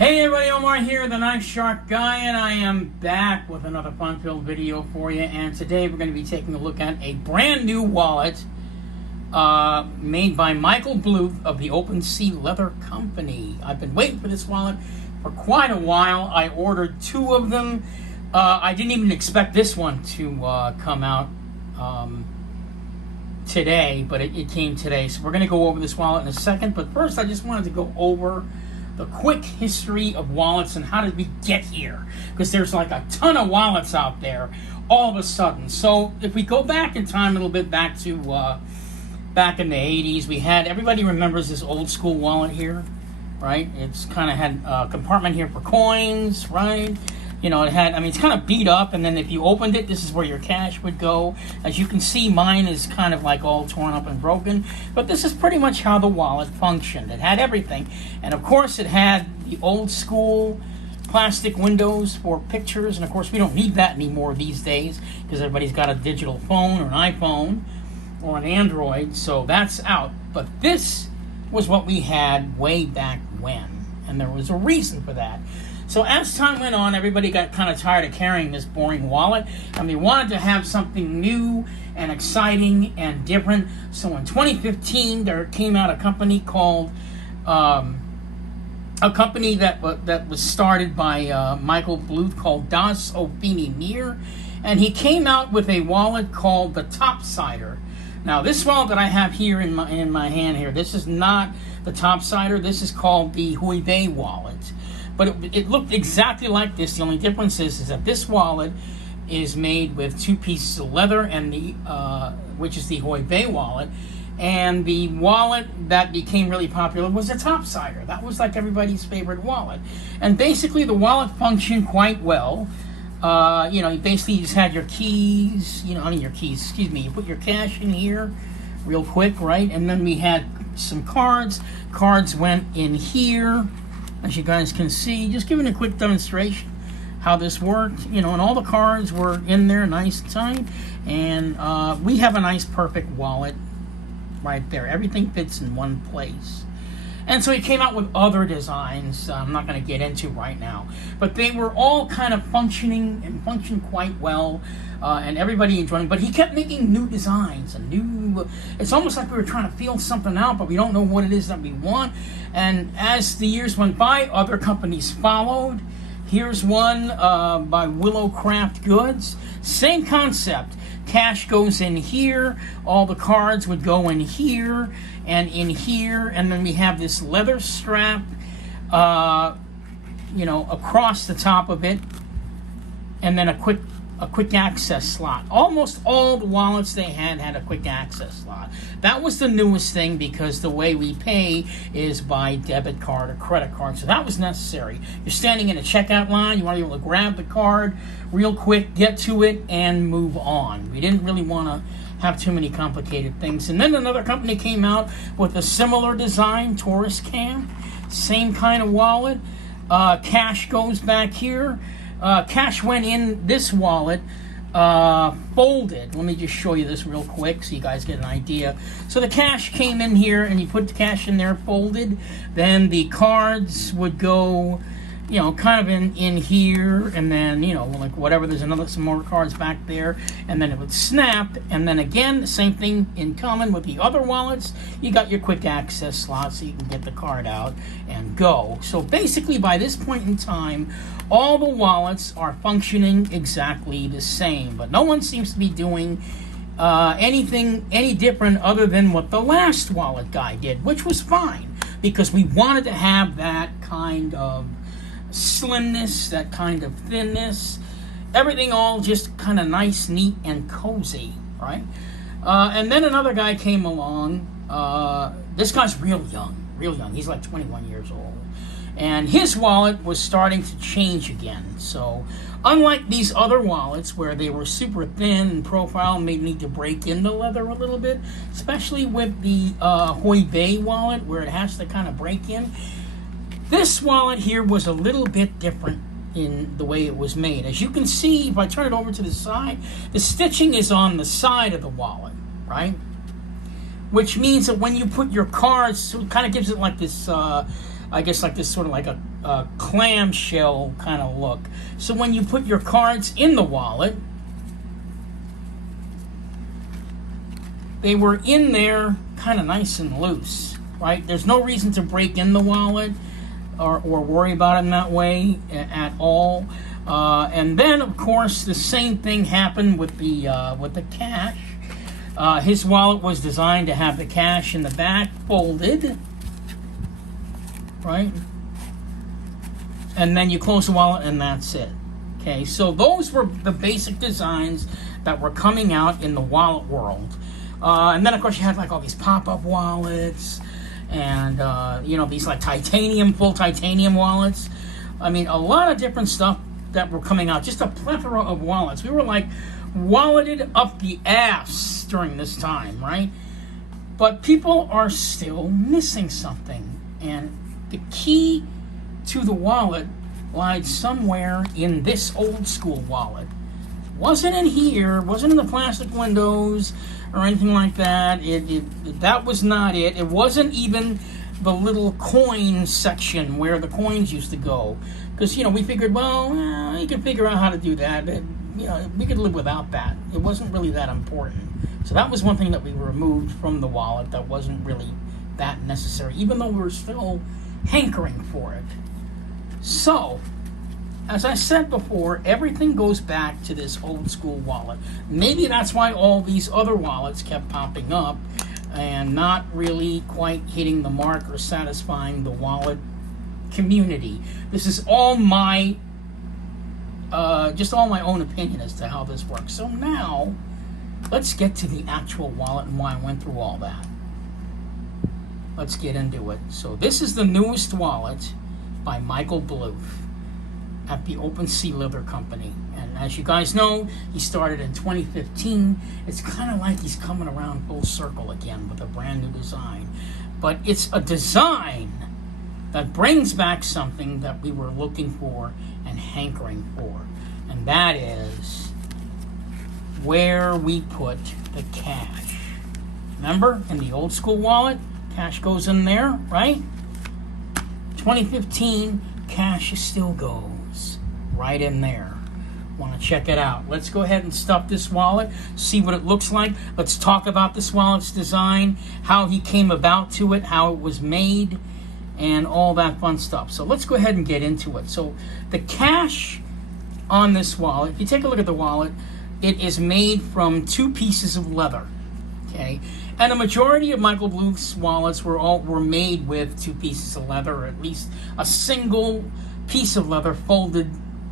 Hey everybody, Omar here, the Knife Shark Guy, and I am back with another fun-filled video for you. And today we're going to be taking a look at a brand new wallet made by Michael Bluth of the Open Sea Leather Company. I've been waiting for this wallet for quite a while. I ordered two of them. I didn't even expect this one to come out today, but it came today. So we're going to go over this wallet in a second. But first, I just wanted to go over the quick history of wallets and how did we get here, because there's like a ton of wallets out there all of a sudden. So if we go back in time a little bit, back to back in the 80s, we had, everybody remembers this old school wallet here, right? It's kind of had a compartment here for coins, right? You know, it had, I mean, it's kind of beat up, and then if you opened it, this is where your cash would go. As you can see, mine is kind of like all torn up and broken, but this is pretty much how the wallet functioned. It had everything, and of course it had the old school plastic windows for pictures, and of course we don't need that anymore these days because everybody's got a digital phone or an iPhone or an Android, so that's out. But this was what we had way back when, and there was a reason for that. So as time went on, everybody got kind of tired of carrying this boring wallet, and they wanted to have something new and exciting and different. So in 2015, there came out a company called, a company that was started by Michael Bluth called Das Offene Meer, and he came out with a wallet called the Topsider. Now this wallet that I have here in my hand here, this is not the Topsider. This is called the Huibei wallet. But it looked exactly like this. The only difference is that this wallet is made with two pieces of leather, and the which is the Huibei wallet. And the wallet that became really popular was the Topsider. That was like everybody's favorite wallet. And basically the wallet functioned quite well. You know, you basically just had your keys, you put your cash in here real quick, right? And then we had some cards. Cards went in here, as you guys can see. Just giving a quick demonstration how this worked, you know, and all the cards were in there nice and tight, and we have a nice perfect wallet right there. Everything fits in one place. And so he came out with other designs I'm not going to get into right now, but they were all kind of functioning and functioned quite well, and everybody enjoyed it. But he kept making new designs and new, it's almost like we were trying to feel something out, but we don't know what it is that we want. And as the years went by, other companies followed. Here's one by Willow Craft Goods. Same concept. Cash goes in here, all the cards would go in here and in here, and then we have this leather strap, you know, across the top of it, and then a quick access slot. Almost all the wallets they had a quick access slot. That was the newest thing, because the way we pay is by debit card or credit card, so that was necessary. You're standing in a checkout line, you want to be able to grab the card real quick, get to it, and move on. We didn't really want to have too many complicated things. And then another company came out with a similar design, Tourist Cam, same kind of wallet. Cash goes back here. Cash went in this wallet, folded. Let me just show you this real quick so you guys get an idea. So the cash came in here, and you put the cash in there folded. Then the cards would go, you know, kind of in here, and then, you know, like whatever, there's some more cards back there, and then it would snap. And then again, the same thing in common with the other wallets. You got your quick access slot so you can get the card out and go. So basically, by this point in time, all the wallets are functioning exactly the same, but no one seems to be doing anything any different other than what the last wallet guy did, which was fine, because we wanted to have that kind of slimness, that kind of thinness, everything all just kind of nice, neat, and cozy, right? And then another guy came along. This guy's real young. He's like 21 years old. And his wallet was starting to change again. So unlike these other wallets where they were super thin and profile and may need to break in the leather a little bit, especially with the Huibei wallet where it has to kind of break in, this wallet here was a little bit different in the way it was made. As you can see, if I turn it over to the side, the stitching is on the side of the wallet, right? Which means that when you put your cards, so it kind of gives it like this I guess like this sort of like a clamshell kind of look. So when you put your cards in the wallet, they were in there kind of nice and loose, right? There's no reason to break in the wallet or worry about it in that way at all. And then, of course, the same thing happened with the cash. His wallet was designed to have the cash in the back folded, right? And then you close the wallet and that's it. Okay, so those were the basic designs that were coming out in the wallet world. And then, of course, you had like all these pop-up wallets and, these like full titanium wallets. I mean, a lot of different stuff that were coming out. Just a plethora of wallets. We were like walleted up the ass during this time, right? But people are still missing something. And the key to the wallet lied somewhere in this old school wallet. Wasn't in here, wasn't in the plastic windows or anything like that. That was not it. It wasn't even the little coin section where the coins used to go. Because, we figured, well, you can figure out how to do that. We could live without that. It wasn't really that important. So that was one thing that we removed from the wallet that wasn't really that necessary, even though we were still hankering for it. So, as I said before, everything goes back to this old school wallet. Maybe that's why all these other wallets kept popping up and not really quite hitting the mark or satisfying the wallet community. This is all my own opinion as to how this works. So now, let's get to the actual wallet and why I went through all that. Let's get into it. So this is the newest wallet by Michael Bluth at the Open Sea Leather Company. And as you guys know, he started in 2015. It's kind of like he's coming around full circle again with a brand new design. But it's a design that brings back something that we were looking for and hankering for. And that is where we put the cash. Remember, in the old school wallet, cash goes in there, right? 2015, cash still goes right in there. Want to check it out? Let's go ahead and stuff this wallet, see what it looks like. Let's talk about this wallet's design, how he came about to it, how it was made, and all that fun stuff. So let's go ahead and get into it. So the cash on this wallet, if you take a look at the wallet, it is made from 2 pieces of leather. Okay, and a majority of Michael Bluth's wallets were made with 2 pieces of leather, or at least a single piece of leather folded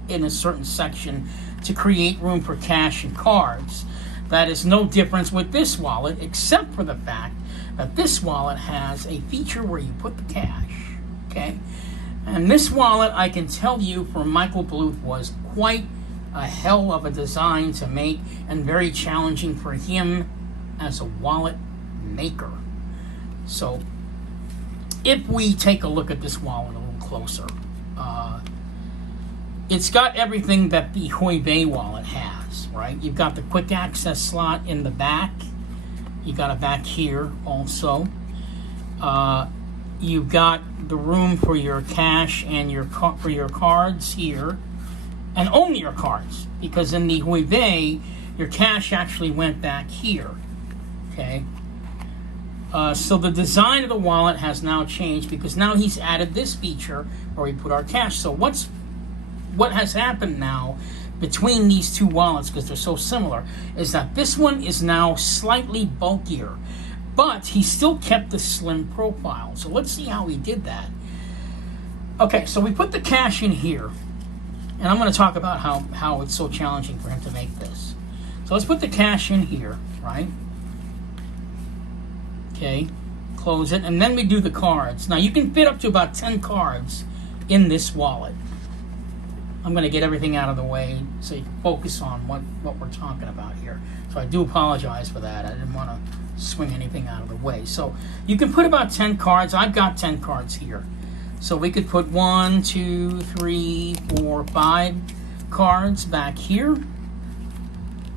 in a certain section to create room for cash and cards. That is no difference with this wallet, except for the fact that this wallet has a feature where you put the cash. Okay, and this wallet, I can tell you, from Michael Bluth, was quite a hell of a design to make and very challenging for him as a wallet maker. So if we take a look at this wallet a little closer, it's got everything that the Huiwei wallet has, right? You've got the quick access slot in the back. You got it back here also. You've got the room for your cash and for your cards here, and only your cards, because in the Huiwei, your cash actually went back here. Okay. So the design of the wallet has now changed because now he's added this feature where we put our cash. So what has happened now between these 2 wallets, because they're so similar, is that this one is now slightly bulkier, but he still kept the slim profile. So let's see how he did that. Okay, so we put the cash in here, and I'm going to talk about how it's so challenging for him to make this. So let's put the cash in here, right? Okay, close it, and then we do the cards. Now you can fit up to about 10 cards in this wallet. I'm going to get everything out of the way so you can focus on what we're talking about here. So I do apologize for that. I didn't want to swing anything out of the way. So you can put about 10 cards. I've got 10 cards here. So we could put 1, 2, 3, 4, 5 cards back here.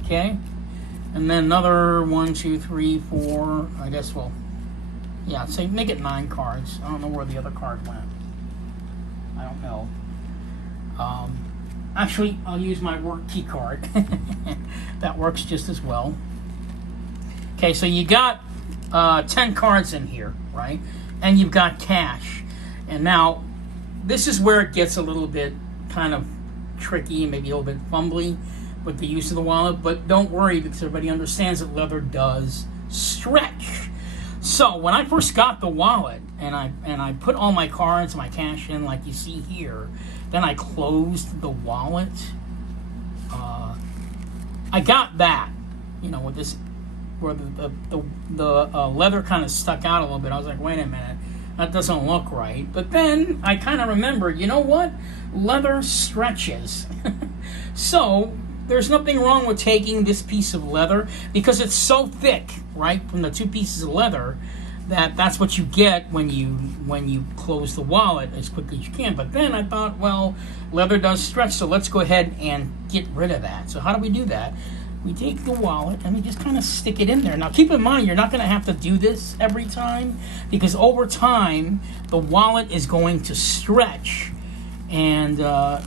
Okay. And then another 1, 2, 3, 4, I guess, well, yeah, say make it 9 cards. I don't know where the other card went. don't know. Actually, I'll use my work key card. That works just as well. Okay, so you got 10 cards in here, right? And you've got cash. And now, this is where it gets a little bit kind of tricky, maybe a little bit fumbly with the use of the wallet. But don't worry, because everybody understands that leather does stretch. So when I first got the wallet, and I put all my cards, my cash in, like you see here, then I closed the wallet. I got that, with this, where the leather kind of stuck out a little bit. I was like, wait a minute, that doesn't look right. But then I kind of remembered, you know what? Leather stretches. So there's nothing wrong with taking this piece of leather, because it's so thick, right, from the two pieces of leather, that's what you get when you close the wallet as quickly as you can. But then I thought, well, leather does stretch, so let's go ahead and get rid of that. So how do we do that? We take the wallet and we just kind of stick it in there. Now keep in mind, you're not going to have to do this every time, because over time the wallet is going to stretch, and the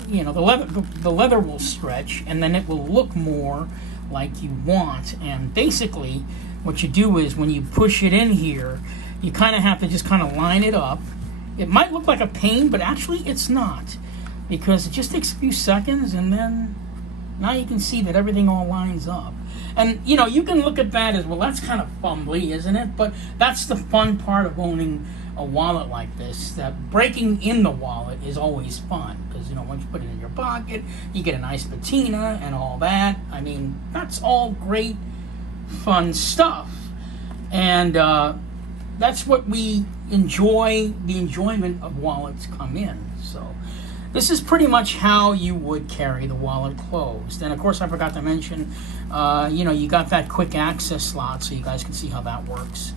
leather will stretch, and then it will look more like you want. And basically what you do is, when you push it in here, you kind of have to just kind of line it up. It might look like a pain, but actually it's not, because it just takes a few seconds, and then now you can see that everything all lines up. And you can look at that as, well, that's kind of fumbly, isn't it? But that's the fun part of owning a wallet like this, that breaking in the wallet is always fun, because once you put it in your pocket, you get a nice patina and all that. I mean, that's all great fun stuff, and that's what we enjoy. The enjoyment of wallets come in. So this is pretty much how you would carry the wallet closed. And of course, I forgot to mention, you got that quick access slot, so you guys can see how that works.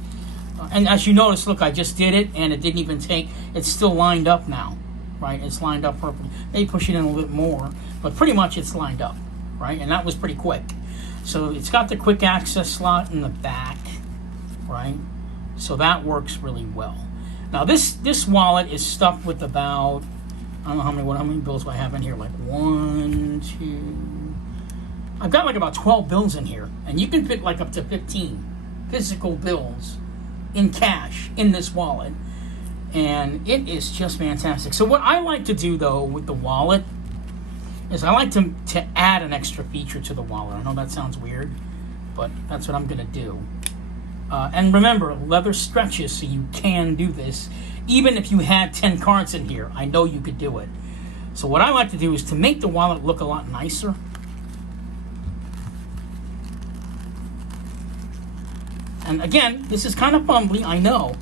And as you notice, look, I just did it, and it didn't even take. It's still lined up now, right? It's lined up perfectly. Maybe push it in a little bit more, but pretty much it's lined up, right? And that was pretty quick. So it's got the quick access slot in the back, right? So that works really well. Now this wallet is stuffed with about, I don't know how many bills do I have in here, like 1, 2. I've got like about 12 bills in here, and you can fit like up to 15 physical bills in cash in this wallet, and it is just fantastic. So what I like to do though with the wallet is I like to add an extra feature to the wallet. I know that sounds weird, but that's what I'm going to do. And remember, leather stretches, so you can do this. Even if you had 10 cards in here, I know you could do it. So what I like to do is to make the wallet look a lot nicer. And again, this is kind of fumbly, I know.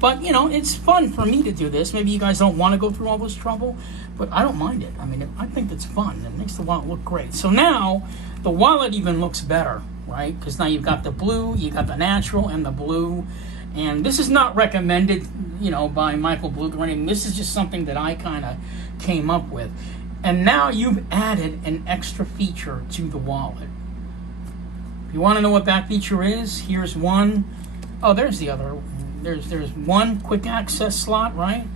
But, it's fun for me to do this. Maybe you guys don't want to go through all this trouble, but I don't mind it. I mean, I think it's fun. It makes the wallet look great. So now, the wallet even looks better, right? Because now you've got the blue, you got the natural, and the blue. And this is not recommended, by Michael Bluth or anything. This is just something that I kind of came up with. And now you've added an extra feature to the wallet. If you want to know what that feature is, here's one. Oh, there's the other. There's one quick access slot, right?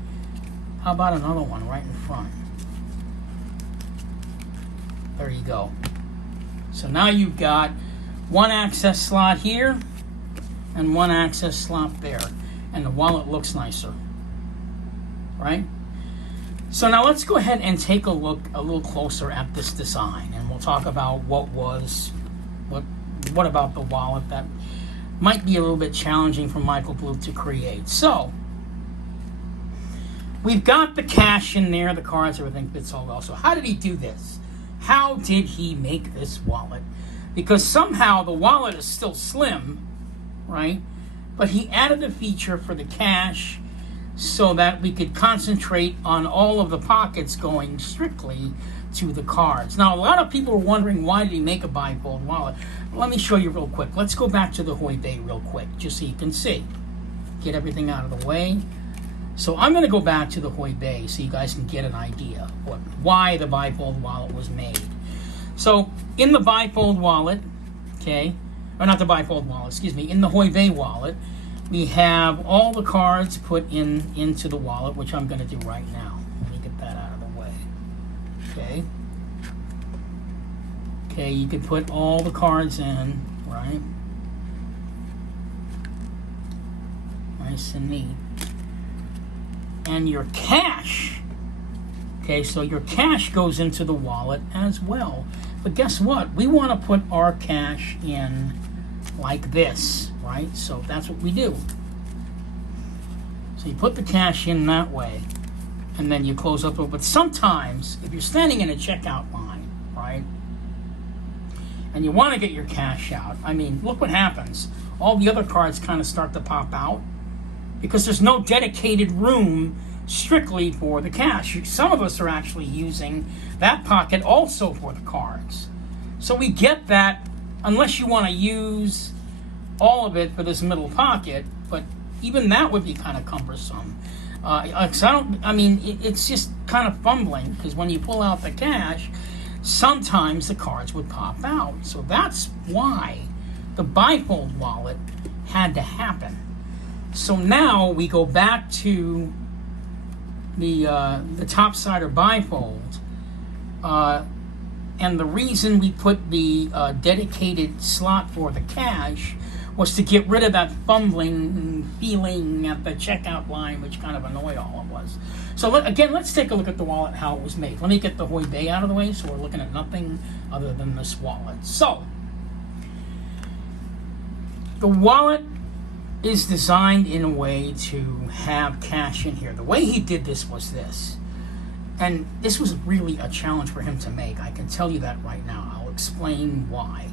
How about another one right in front? There you go. So now you've got one access slot here and one access slot there, and the wallet looks nicer, right? So now let's go ahead and take a look a little closer at this design, and we'll talk about what about the wallet that might be a little bit challenging for Michael Bluth to create. So we've got the cash in there, the cards, everything fits all well. So how did he do this? How did he make this wallet? Because somehow the wallet is still slim, right? But he added a feature for the cash so that we could concentrate on all of the pockets going strictly to the cards. Now, a lot of people are wondering, why did he make a bifold wallet? Let me show you real quick. Let's go back to the Hoy Bay real quick, just so you can see. Get everything out of the way. So I'm going to go back to the Hoy Bay so you guys can get an idea of why the bifold wallet was made. So in the bifold wallet, okay, or not the bifold wallet, excuse me, in the Hoy Bay wallet, we have all the cards put into the wallet, which I'm going to do right now. Let me get that out. Okay. Okay, you could put all the cards in, right? Nice and neat. And your cash, okay, so your cash goes into the wallet as well. But guess what? We want to put our cash in like this, right? So that's what we do. So you put the cash in that way, and then you close up. But sometimes, if you're standing in a checkout line, right, and you want to get your cash out, I mean, look what happens. All the other cards kind of start to pop out because there's no dedicated room strictly for the cash. Some of us are actually using that pocket also for the cards. So we get that, unless you want to use all of it for this middle pocket, but even that would be kind of cumbersome. It's just kind of fumbling, because when you pull out the cash, sometimes the cards would pop out. So that's why the bifold wallet had to happen. So now we go back to the Topsider Bifold, and the reason we put the dedicated slot for the cash was to get rid of that fumbling feeling at the checkout line, which kind of annoyed all of us. So let's take a look at the wallet, how it was made. Let me get the Hoi Bei out of the way, so we're looking at nothing other than this wallet. So the wallet is designed in a way to have cash in here. The way he did this was this. And this was really a challenge for him to make. I can tell you that right now. I'll explain why.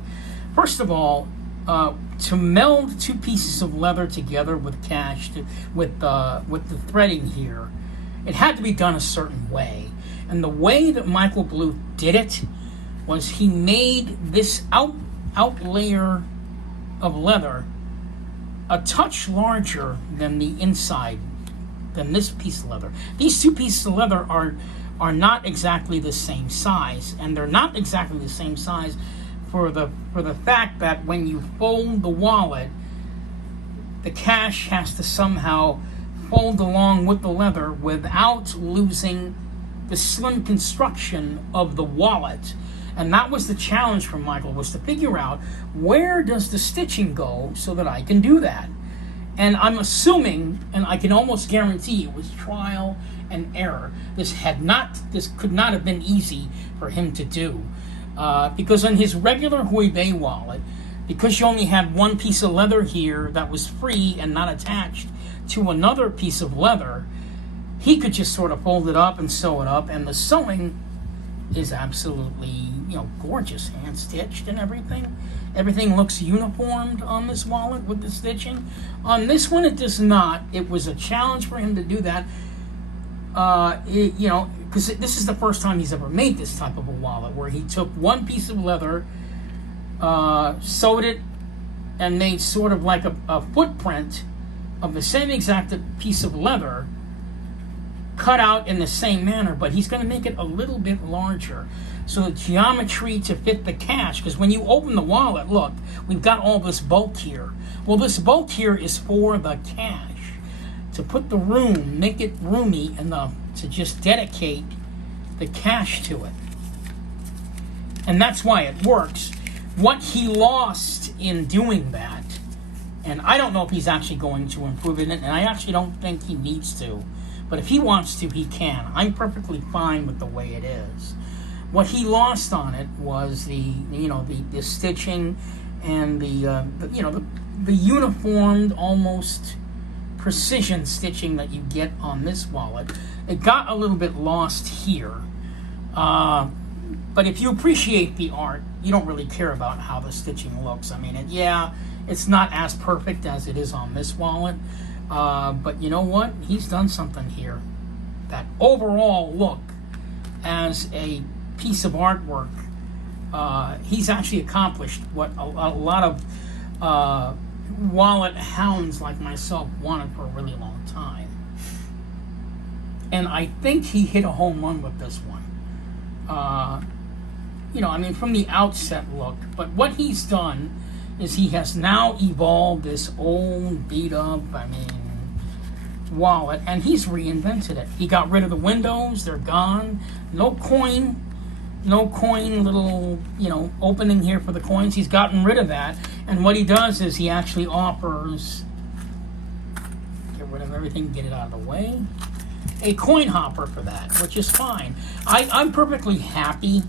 First of all, to meld two pieces of leather together with cash, with the threading here, it had to be done a certain way. And the way that Michael Bluth did it was he made this out layer of leather a touch larger than the inside, than this piece of leather. These two pieces of leather are not exactly the same size, and they're not exactly the same size for the fact that when you fold the wallet, the cash has to somehow fold along with the leather without losing the slim construction of the wallet. And that was the challenge for Michael, was to figure out, where does the stitching go so that I can do that? And I'm assuming, and I can almost guarantee, it was trial and error. This could not have been easy for him to do. Because on his regular Hoi Bei wallet, because you only had one piece of leather here that was free and not attached to another piece of leather, he could just sort of fold it up and sew it up, and the sewing is absolutely, gorgeous, hand stitched and everything. Everything looks uniformed on this wallet with the stitching. On this one, it does not. It was a challenge for him to do that. Because this is the first time he's ever made this type of a wallet, where he took one piece of leather, sewed it, and made sort of like a footprint of the same exact piece of leather, cut out in the same manner, but he's going to make it a little bit larger. So the geometry to fit the cash, because when you open the wallet, look, we've got all this bulk here. Well, this bulk here is for the cash. To put the room, make it roomy enough to just dedicate the cash to it. And that's why it works. What he lost in doing that, and I don't know if he's actually going to improve it, and I actually don't think he needs to, but if he wants to, he can. I'm perfectly fine with the way it is. What he lost on it was the stitching and the uniformed, almost precision stitching that you get on this wallet. It got a little bit lost here. But if you appreciate the art, you don't really care about how the stitching looks. I mean, it's not as perfect as it is on this wallet. But you know what? He's done something here. That overall look as a piece of artwork, he's actually accomplished what a lot of wallet hounds like myself wanted for a really long time. And I think he hit a home run with this one. From the outset look. But what he's done is he has now evolved this old, beat up, wallet, and he's reinvented it. He got rid of the windows, they're gone. No coin no coin little, you know, opening here for the coins. He's gotten rid of that. And what he does is he actually offers, get rid of everything, get it out of the way, a coin hopper for that, which is fine. I'm perfectly happy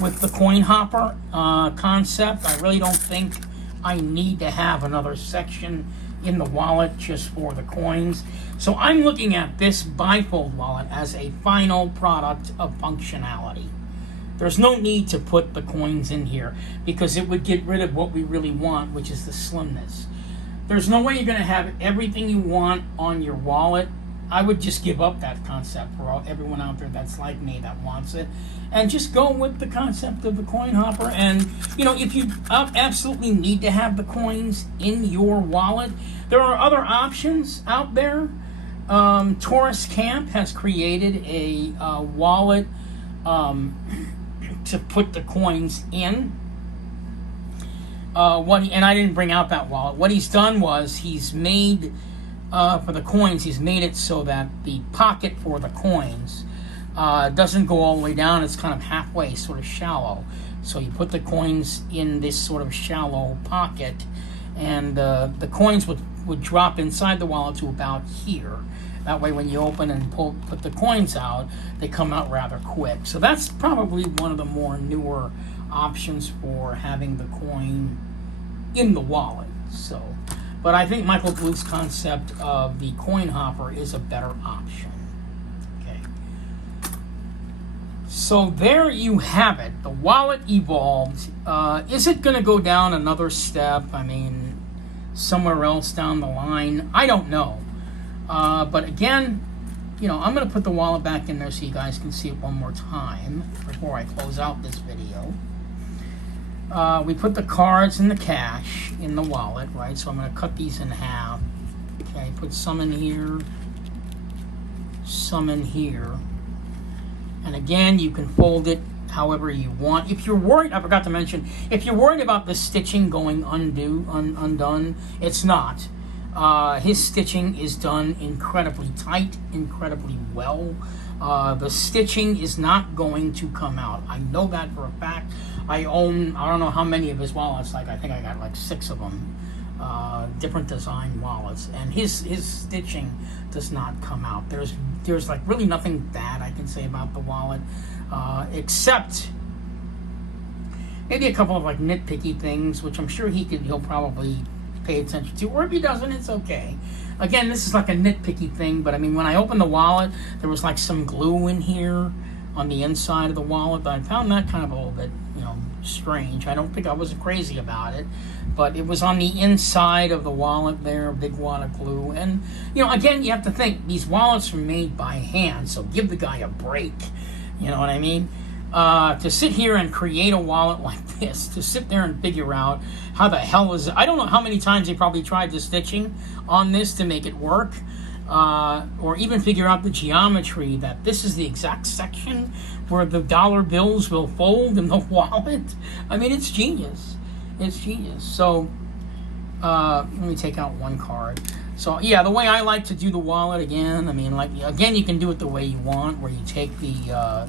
with the coin hopper concept. I really don't think I need to have another section in the wallet just for the coins. So I'm looking at this bifold wallet as a final product of functionality. There's no need to put the coins in here because it would get rid of what we really want, which is the slimness. There's no way you're going to have everything you want on your wallet. I would just give up that concept for everyone out there that's like me that wants it, and just go with the concept of the coin hopper. And you know, if you absolutely need to have the coins in your wallet, there are other options out there. Taurus Camp has created a wallet to put the coins in. And I didn't bring out that wallet. What he's done was he's made for the coins, he's made it so that the pocket for the coins doesn't go all the way down. It's kind of halfway, sort of shallow. So you put the coins in this sort of shallow pocket, and the coins would drop inside the wallet to about here. That way when you open and put the coins out, they come out rather quick. So that's probably one of the more newer options for having the coin in the wallet. So, but I think Michael Bluth's concept of the coin hopper is a better option. Okay. So there you have it. The wallet evolved. Is it going to go down another step? I mean, somewhere else down the line? I don't know. But again, you know, I'm going to put the wallet back in there so you guys can see it one more time before I close out this video. We put the cards and the cash in the wallet, right? So I'm going to cut these in half. Okay, put some in here, some in here. And again, you can fold it however you want. If you're worried, I forgot to mention, if you're worried about the stitching going undone, it's not. His stitching is done incredibly tight, incredibly well. The stitching is not going to come out. I know that for a fact. I own, I don't know how many of his wallets, like I think I got like 6 of them, different design wallets, and his stitching does not come out. There's like really nothing bad I can say about the wallet, except maybe a couple of like nitpicky things, which I'm sure he'll probably pay attention to, or if he doesn't, it's okay. Again, this is like a nitpicky thing, but I mean, when I opened the wallet, there was like some glue in here on the inside of the wallet. I found that kind of a little bit, you know, strange. I don't think I was crazy about it, but it was on the inside of the wallet there, a big wad of glue. And, you know, again, you have to think, these wallets are made by hand, so give the guy a break. You know what I mean? To sit here and create a wallet like this, to sit there and figure out how the hell is it? I don't know how many times they probably tried the stitching on this to make it work, or even figure out the geometry that this is the exact section where the dollar bills will fold in the wallet. I mean, it's genius. It's genius. So let me take out one card. So yeah, the way I like to do the wallet, again, I mean, like, again, you can do it the way you want, where you take the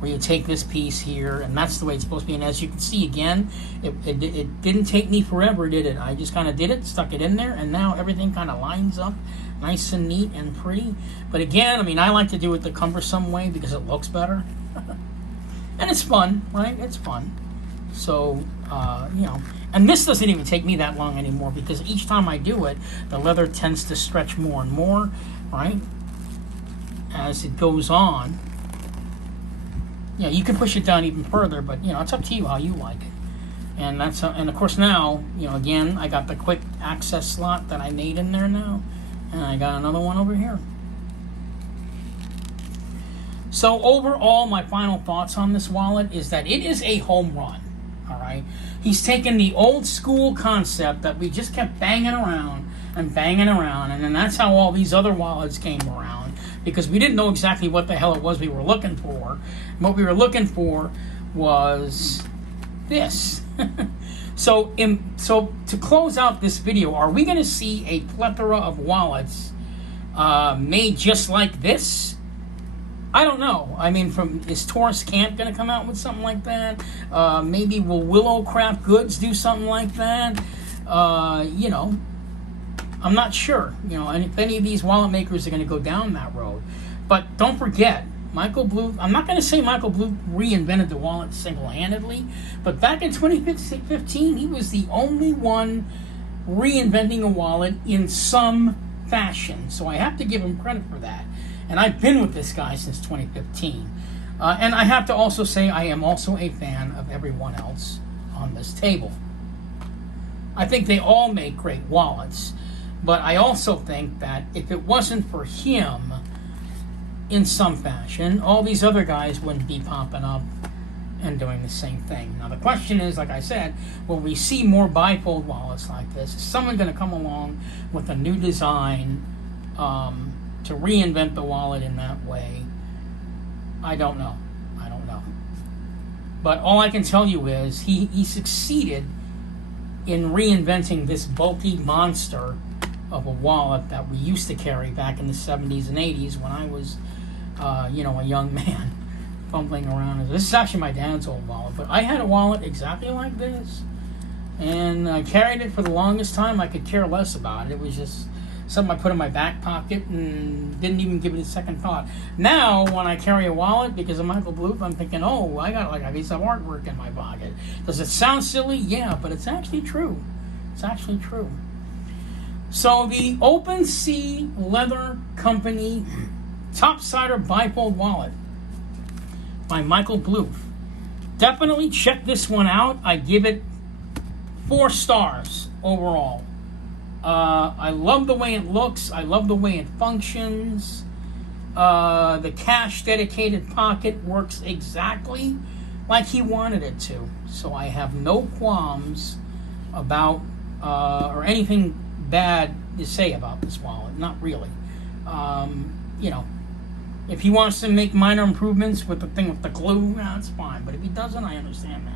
where you take this piece here, and that's the way it's supposed to be. And as you can see, again, it didn't take me forever, did it? I just kind of did it, stuck it in there, and now everything kind of lines up nice and neat and pretty. But again, I mean, I like to do it the cumbersome way because it looks better. And it's fun, right? It's fun. So, you know, and this doesn't even take me that long anymore because each time I do it, the leather tends to stretch more and more, right? As it goes on. Yeah, you can push it down even further, but, you know, it's up to you how you like it. And that's, and of course now, you know, again, I got the quick access slot that I made in there now, and I got another one over here. So overall, my final thoughts on this wallet is that it is a home run, all right? He's taken the old school concept that we just kept banging around, and then that's how all these other wallets came around, because we didn't know exactly what the hell it was we were looking for. And what we were looking for was this. So to close out this video, are we going to see a plethora of wallets made just like this? I don't know. I mean, is Taurus Camp going to come out with something like that? Maybe will Willow Craft Goods do something like that? You know, I'm not sure. You know, and if any of these wallet makers are going to go down that road. But don't forget, Michael Bluth, I'm not going to say Michael Bluth reinvented the wallet single-handedly, but back in 2015, he was the only one reinventing a wallet in some fashion. So I have to give him credit for that. And I've been with this guy since 2015. And I have to also say I am also a fan of everyone else on this table. I think they all make great wallets. But I also think that if it wasn't for him, in some fashion, all these other guys wouldn't be popping up and doing the same thing. Now the question is, like I said, will we see more bifold wallets like this? Is someone going to come along with a new design to reinvent the wallet in that way? I don't know. But all I can tell you is he succeeded in reinventing this bulky monster of a wallet that we used to carry back in the 70s and 80s when I was, you know, a young man fumbling around. This is actually my dad's old wallet, but I had a wallet exactly like this, and I carried it for the longest time. I could care less about it. It was just something I put in my back pocket and didn't even give it a second thought. Now, when I carry a wallet because of Michael Bluth, I'm thinking, oh, I got like a piece of artwork in my pocket. Does it sound silly? Yeah, but it's actually true. It's actually true. So the OpenSea Leather Company Topsider Bifold Wallet by Michael Bluth. Definitely check this one out. I give it 4 stars overall. I love the way it looks. I love the way it functions. The cash dedicated pocket works exactly like he wanted it to. So I have no qualms about or anything bad to say about this wallet. Not really. You know, if he wants to make minor improvements with the thing with the glue, that's fine. But if he doesn't, I understand that.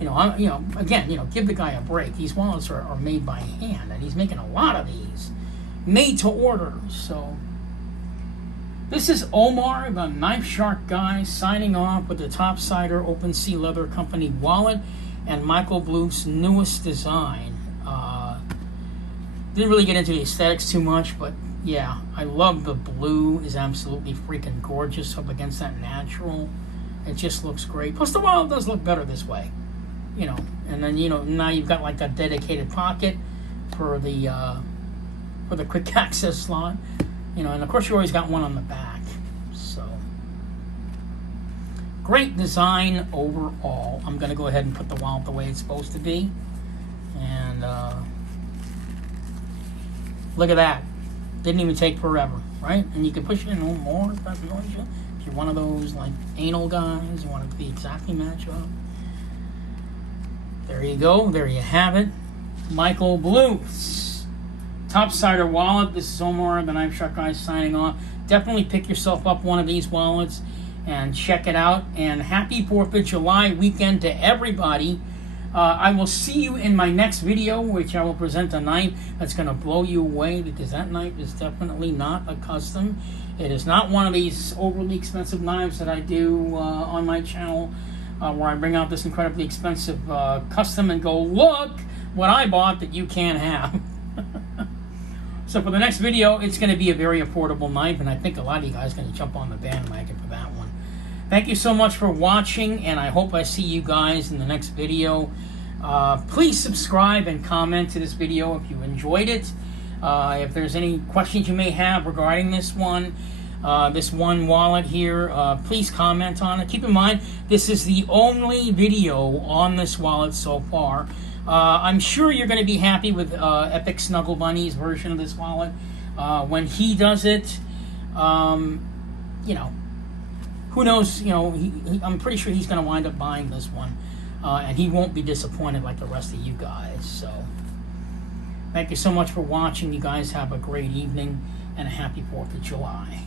You know, again, give the guy a break. These wallets are made by hand, and he's making a lot of these, made to order. So this is Omar, the Knife Shark guy, signing off with the Topsider OpenSea Leather Company wallet and Michael Bluth's newest design. Didn't really get into the aesthetics too much, but yeah, I love the blue. Is absolutely freaking gorgeous up against that natural. It just looks great. Plus the wallet does look better this way. You know, and then now you've got like that dedicated pocket for the quick access slot. You know, and of course you always got one on the back. So great design overall. I'm gonna go ahead and put the wallet the way it's supposed to be, and look at that. Didn't even take forever, right? And you can push it in a little more if that's annoys you. If you're one of those like anal guys, you want it to be exactly match up. There you go. There you have it. Michael Bluth's Topsider wallet. This is Omar, the Knife Shark guy, signing off. Definitely pick yourself up one of these wallets and check it out. And happy 4th of July weekend to everybody. I will see you in my next video, which I will present a knife that's going to blow you away, because that knife is definitely not a custom. It is not one of these overly expensive knives that I do on my channel, where I bring out this incredibly expensive custom and go, look what I bought that you can't have. So for the next video, it's going to be a very affordable knife, and I think a lot of you guys are going to jump on the bandwagon for that one. Thank you so much for watching, and I hope I see you guys in the next video. Please subscribe and comment to this video if you enjoyed it. If there's any questions you may have regarding this one wallet here, please comment on it. Keep in mind, this is the only video on this wallet so far. I'm sure you're going to be happy with Epic Snuggle Bunny's version of this wallet. When he does it, you know, who knows, you know, I'm pretty sure he's going to wind up buying this one. And he won't be disappointed like the rest of you guys. So, thank you so much for watching. You guys have a great evening and a happy 4th of July.